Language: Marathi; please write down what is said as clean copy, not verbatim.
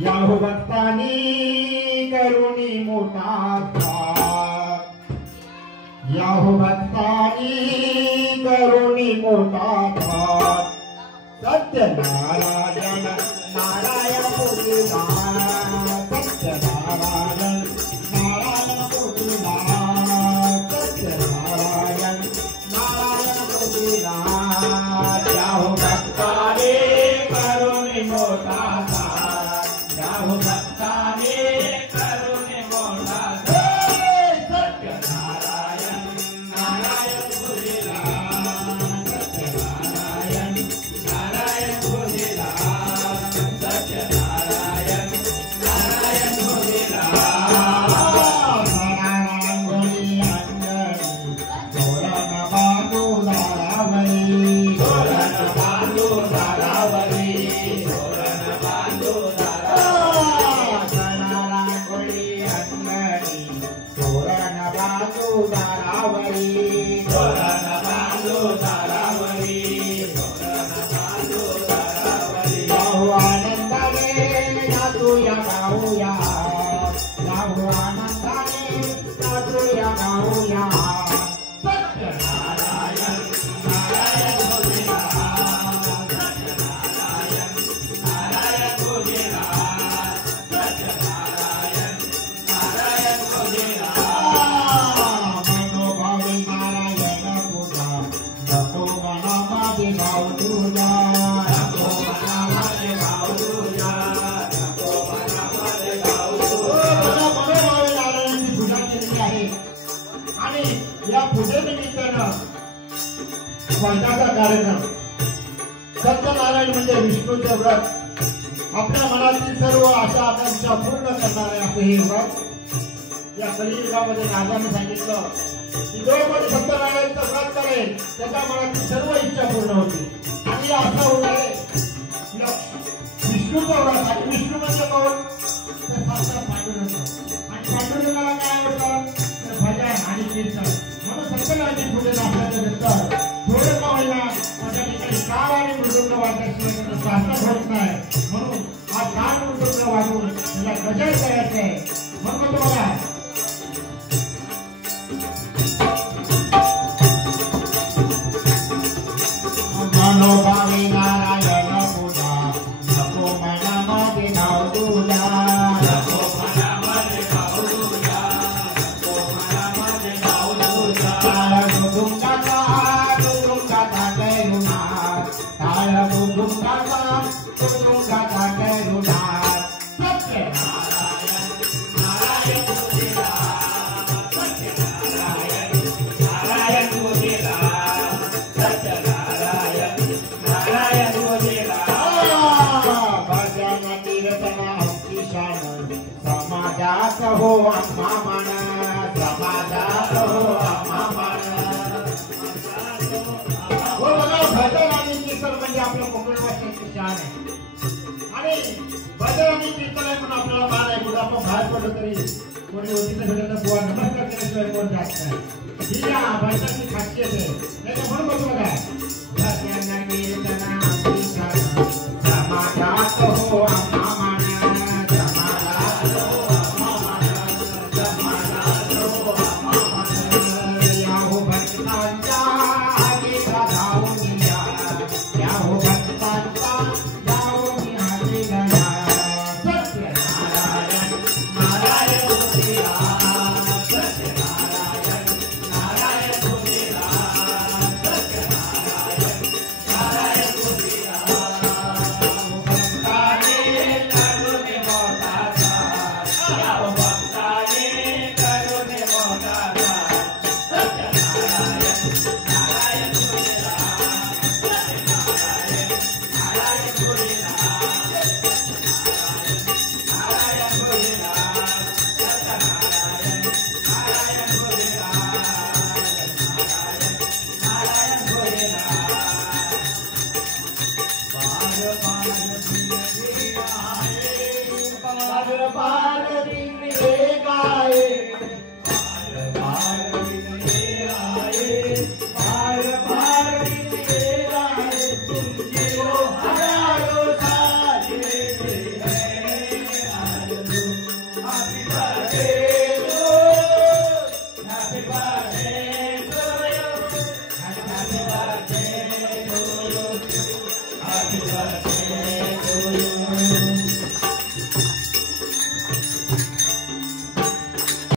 याहो भक्तानी करुणी मोठा भाग, याहो भक्तानी करुणी मोठा भाग, सत्यनारायण नारायण पुरीला, सत्यनारायण नारायण पुरीला, सत्यनारायण नारायण पुरीला, याहो भक्तानी करुणी मोठा कार्यक्रम सत्यनारायण म्हणजे विष्णूचे व्रत, आपल्या मनातील सर्व आशा आकांक्षा पूर्ण करणारे असे हे व्रत। या कलियुगामध्ये राजाने सांगितलं की जो कोणी सत्यनारायणचं व्रत करेल त्याच्या मनातील सर्व इच्छा पूर्ण होती। आणि असं होणार विष्णूचं व्रत आहे। विष्णू म्हणजे कोण? तर साक्षात पांडुरंग, आणि पांडुरंगाला काय आवडतं तर भजन आणि कीर्तन। म्हणून सत्यनारायण पूजेला आपल्याला नंतर थोडे पाहायला माझ्या ठिकाणी काळ आणि मृदुंग वाजल्याशिवाय शास्त्र होत नाही, म्हणून हा काळ मृदुंग वाजवून त्याला गजर करायचं आहे। म्हणून तुम्हाला मनोभावे नारायण पूजा, नको मनामध्ये नाव तुझा, नको मनामध्ये नाव तुझा, नको मनामध्ये नाव तुझा, मृदुंगाचा समाजात हो आम्हा मान, समाजात हो आम्हा मान। हो बघा, भजन आणि कीर्तन म्हणजे आपल्या कोकण भाषेची शान आहे। आणि भजन आणि कीर्तन आहे म्हणून आपल्याला मान आहे। कुठं आपण बाहेर पडलो तरी कोणी ओळखीचं भेटलं तर बुवा नमस्कार केल्याशिवाय कोण जास्त नाही। ही या भजनाची खासियत आहे। नाही तर म्हणून बघू बघा, भजन कीर्तन